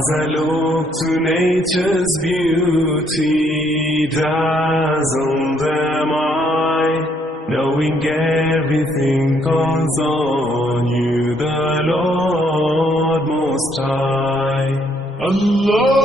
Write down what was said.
As I look to nature's beauty, dazzled am I, knowing everything calls on you, the Lord Most High. Allah